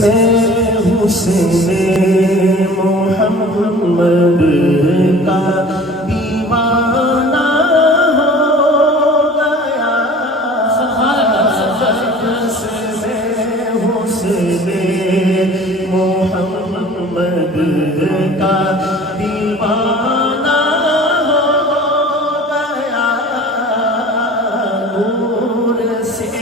میں حسن محمد کا دیوانہ ہو گیا، میں حسن محمد کا دیوانہ ہو گیا، نور سے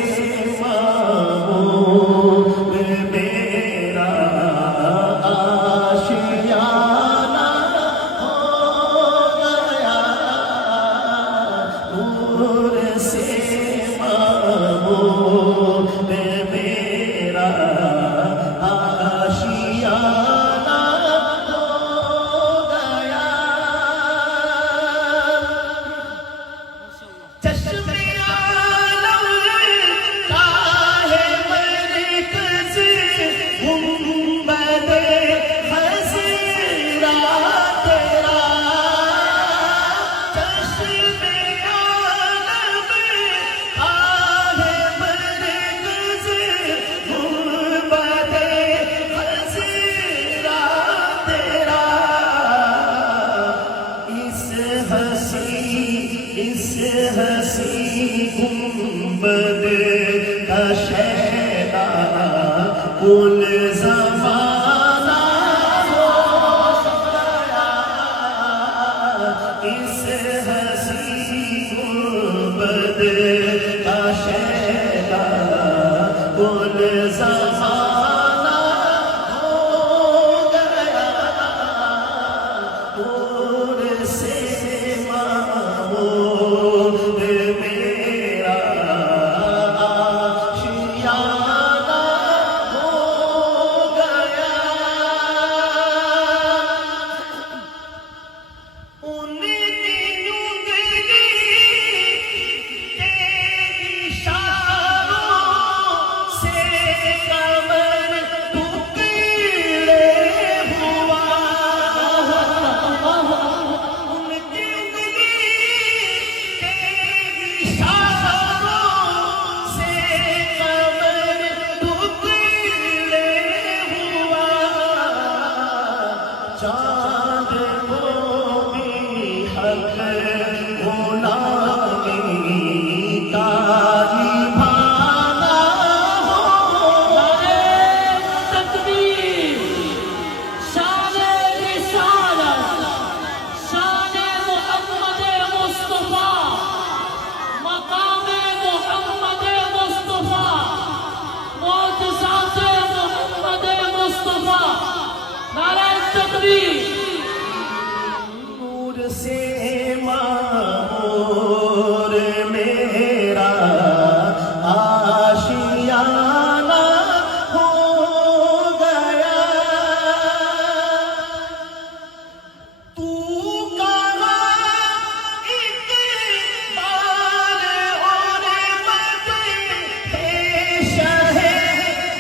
ہنسی گنبد کا شیدا کل زمانہ ہو گیا، اس ہنسی گنبد کا شیدا کل زمانہ ہو گیا، دور سے نور سے معمور میرا آشیانہ ہو گیا، تو کہاں ایک بار اور مت شہ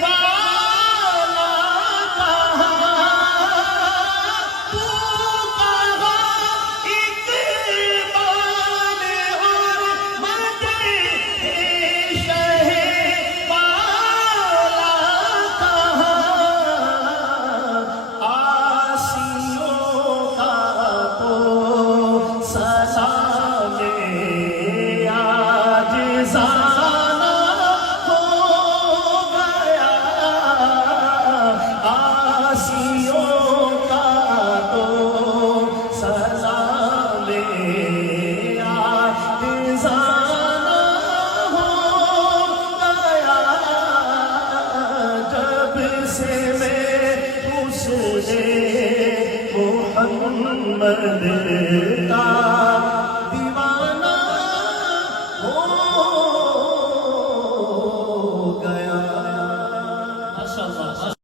والا کہاں، محمد کا